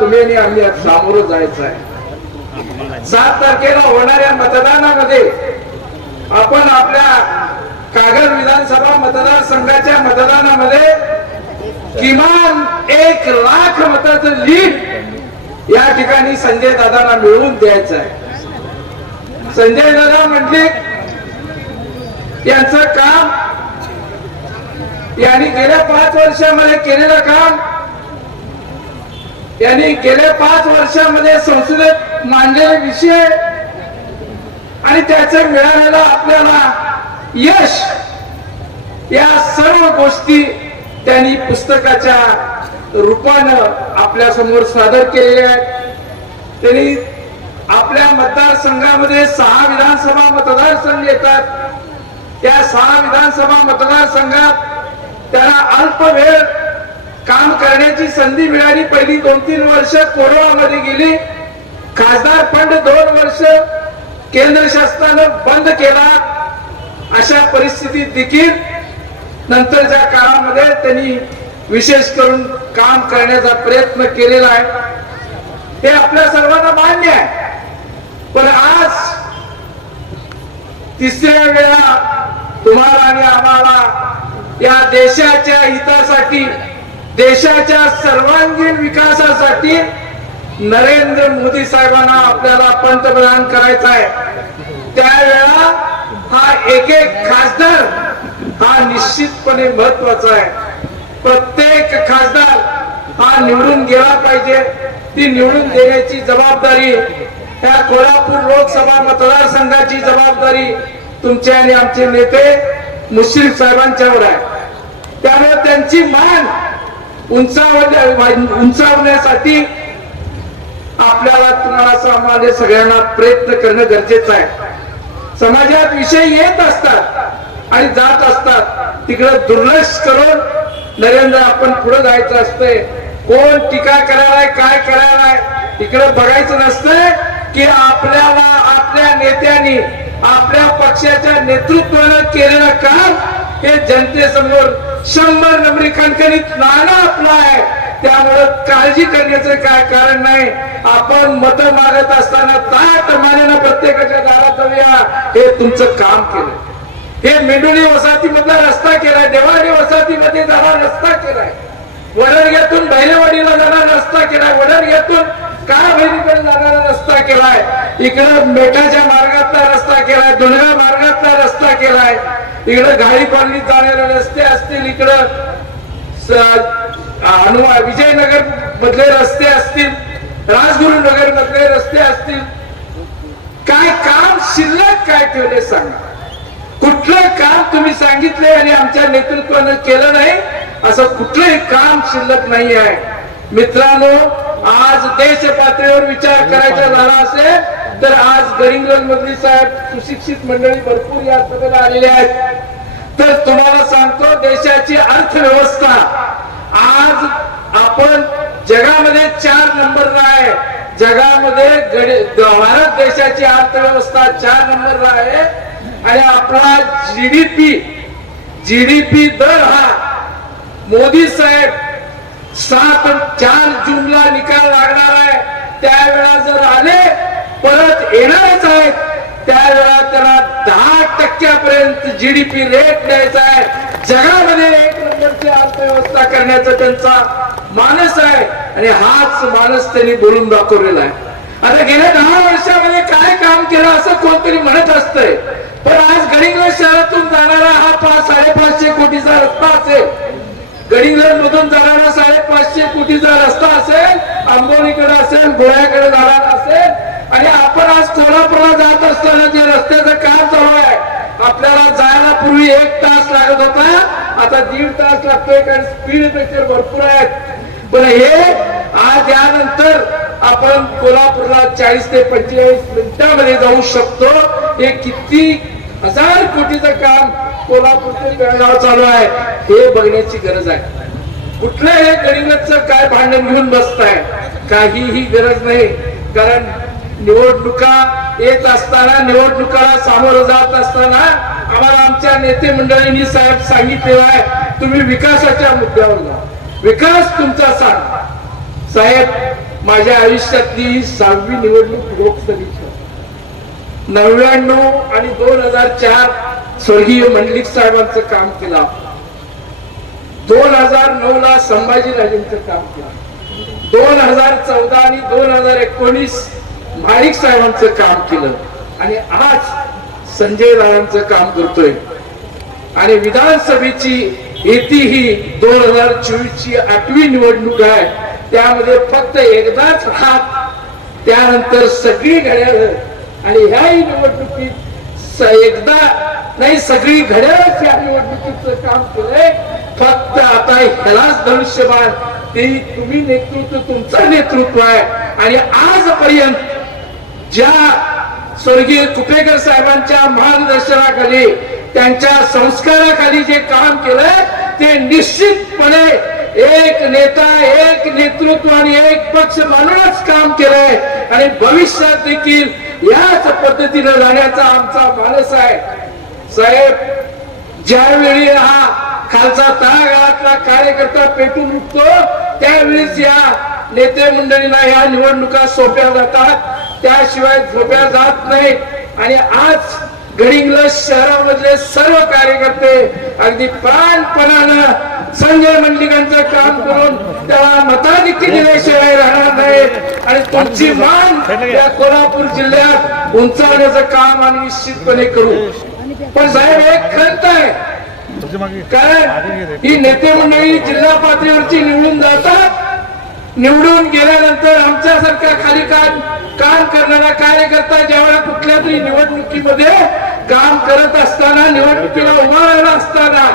तुम्ही आणि आम्ही सामोरं जायचं आहे. सात तारखेला होणाऱ्या मतदानामध्ये आपण आपल्या कागद विधानसभा मतदारसंघाच्या मतदानामध्ये किमान एक लाख मताचं लीड या ठिकाणी संजय दादांना मिळवून द्यायचं आहे. संजय दादा म्हटले यांचं काम यांनी गेल्या पाच वर्षामध्ये केलेलं काम यांनी गेल्या पाच वर्षामध्ये संसदेत मांडलेले विषय आणि त्याचे मिळालेलं आपल्याला यश या सर्व गोष्टी त्यांनी पुस्तकाच्या रूपानं आपल्यासमोर सादर केलेल्या आहेत. त्यांनी आपल्या मतदारसंघामध्ये सहा विधानसभा मतदारसंघ येतात. त्या सहा विधानसभा मतदारसंघात त्यांना अल्प वेळ काम करण्याची संधी मिळाली पहिली दोन तीन वर्ष कोरोनामध्ये गेली. खासदार फंड दोन वर्ष केंद्र शासनानं बंद केला. अशा परिस्थितीत देखील नंतरच्या काळामध्ये त्यांनी विशेष करून काम करण्याचा प्रयत्न केलेला आहे. हे आपल्या सर्वांना मान्य आहे. पण आज तिसऱ्या वेळा तुम्हाला आणि आम्हाला या देशाच्या हितासाठी देशाच्या सर्वांगीण विकासासाठी नरेंद्र मोदी साहेबांना आपल्याला पंतप्रधान करायचा आहे. त्यावेळा हा एक एक खासदार हा निश्चितपणे महत्त्वाचा आहे. प्रत्येक खासदार हा निवडून गेला पाहिजे. ती निवडून देण्याची जबाबदारी या कोल्हापूर लोकसभा मतदारसंघाची जबाबदारी तुमचे आणि आमचे नेते मुश्रीफ साहेबांच्यावर आहे. त्यामुळे त्यांची मान उंचावल्या उंचावण्यासाठी आपल्याला तुम्हाला सामान्य सगळ्यांना प्रयत्न करणं गरजेचं आहे. समाजात विषय येत असतात आणि जात असतात. तिकडे दुर्लक्ष करून नरेंद्र आपण पुढे जायचं असतंय. कोण टीका करायलाय काय करायलाय तिकडे बघायचं नसतंय की आपल्याला आपल्या नेत्यांनी आपल्या पक्षाच्या नेतृत्वानं केलेलं काम हे जनतेसमोर शंभर नंबरी कणकणीत नाणं आपलं आहे त्यामुळं काळजी करण्याचं काय कारण नाही. आपण मत मागत असताना ताट मानेनं प्रत्येकाच्या दारात जाऊया. हे तुमचं काम केलं हे मेंडोली वसाहतीमधला रस्ता केलाय. देवाडी वसाहतीमध्ये जाणार रस्ता केलाय. वडरग्यातून बैलेवाडीला जाणार रस्ता केलाय. वडरग्यातून काळभैरीकडे जाणारा रस्ता केलाय. इकडं मेठाच्या मार्गातला रस्ता केलाय दुनव्या मार्गातला रस्ता केलाय. इकडं गाडी पाणी जाणारे रस्ते असतील इकडं. हनुमान विजयनगर मधले रस्ते असतील राजगुरुनगर मधले रस्ते असतील. काय काम शिल्लक काय ठेवले सांगा. कुठलं काम तुम्ही सांगितले आणि आमच्या नेतृत्वानं केलं नाही असं कुठलंही काम शिल्लक नाही आहे मित्रांनो आज देश पातळीवर विचार करायचा झाला असेल तर आज गडिंग्लज मधली साहेब सुशिक्षित मंडळी भरपूर या सभेला आलेले आहेत. तर तुम्हाला सांगतो देशाची अर्थव्यवस्था आज आपण जगामध्ये चार नंबरला आहे. जगामध्ये भारत देशाची अर्थव्यवस्था चार नंबरला आहे. आणि आपला जीडीपी जीडीपी दर हा मोदी साहेब सात चार जूनला निकाल लागणार आहे. त्यावेळा जर आले परत येणारच आहेत. त्यावेळा त्याला दहा टक्क्यापर्यंत जीडीपी रेट द्यायचा आहे. जगामध्ये एक नंबरची अर्थव्यवस्था करण्याचा त्यांचा मानस आहे. आणि हाच मानस त्यांनी बोलून दाखवलेला आहे. आता गेल्या दहा वर्षामध्ये काय काम केलं असं कोणतरी म्हणत असतंय. पण आज गडिंग्लज शहरातून जाणारा हा पाच साडेपाचशे कोटीचा रस्ता असेल. गडिंग्लज मधून जाणारा साडेपाचशे कोटीचा रस्ता असेल. आंबोलीकडे असेल गोळ्याकडे जाणारा असेल. आणि जात असताना जे रस्त्याचं काम चालू आहे आपल्याला जायला पूर्वी एक तास लागत होता. आता दीड तास लागतोय कारण स्पीड ब्रेकर भरपूर आहेत. पण हे आज यानंतर आपण कोल्हापूरला चाळीस ते पंचेचाळीस मिनिटांमध्ये जाऊ शकतो. हे किती हजार कोटीचं काम कोल्हापूर ते बेळगाव चालू आहे हे बघण्याची गरज आहे. कुठलं हे गरीबचं काय भांडण घेऊन बसताय? काहीही गरज नाही. कारण निवडणुका येत असताना निवडणुकाला सामोरं जात असताना आम्हाला आमच्या नेते मंडळींनी साहेब सांगितलेलं आहे तुम्ही विकासाच्या मुद्द्यावर जा. विकास तुमचा सांग साहेब माझ्या आयुष्यातली ही सहावी निवडणूक लोकसभेची. नव्याण्णव आणि दोन हजार चार स्वर्गीय मंडलिक साहेबांचं काम केलं दोन हजार नऊ ला संभाजीराजेंचं काम केलं दोन हजार चौदा आणि दोन हजार एकोणीस माणिक साहेबांचं काम केलं. आणि आज संजय रावांचं काम करतोय. आणि विधानसभेची येती ही दोन हजार चोवीस ची आठवी निवडणूक आहे. त्यामध्ये फक्त एकदाच हात त्यानंतर सगळी घड्याळ. आणि ह्याही निवडणुकीत एकदा नाही सगळी घड्याळच या निवडणुकीचं काम केलंय. फक्त आता ह्यालाच धनुष्यबाण. ते तुम्ही नेतृत्व तुमचं नेतृत्व आहे. आणि आजपर्यंत ज्या स्वर्गीय कुपेकर साहेबांच्या मार्गदर्शनाखाली त्यांच्या संस्काराखाली जे काम केलंय ते निश्चितपणे एक नेता एक नेतृत्व आणि एक पक्ष मानूनच काम केलंय. आणि भविष्यात देखील याच पद्धतीने जाण्याचा आमचा मानस आहे. साहेब ज्यावेळी हा खालचा तळागाळातला कार्यकर्ता पेटून उठतो त्यावेळेस या नेते मंडळींना या निवडणुका सोप्या जातात. त्याशिवाय झोप्या जात नाही. आणि आज गडिंग्लज शहरामधले सर्व कार्यकर्ते अगदी प्राणपणानं संजय मंडलिकांचं काम करून त्याला मताधिक्य दिल्याशिवाय राहणार नाही. आणि तुमची मान या कोल्हापूर जिल्ह्यात उंचावण्याचं काम आम्ही निश्चितपणे करू. पण साहेब एक खंत आहे. कारण ही नेते मंडळी जिल्हा पातळीवरची निवडून जातात. निवडून गेल्यानंतर आमच्यासारख्या खाली काम काम करणारा कार्यकर्ता ज्यावेळेला कुठल्या तरी निवडणुकीमध्ये काम करत असताना निवडणुकीला उभा राहिला असताना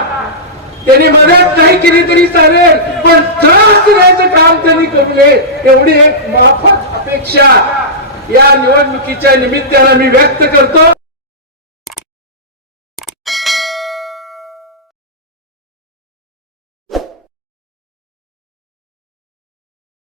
त्यांनी मदत नाही केली तरी चालेल पण त्रास देण्याचं काम त्यांनी करू नये एवढी एक माफक अपेक्षा या निवडणुकीच्या निमित्तानं मी व्यक्त करतो.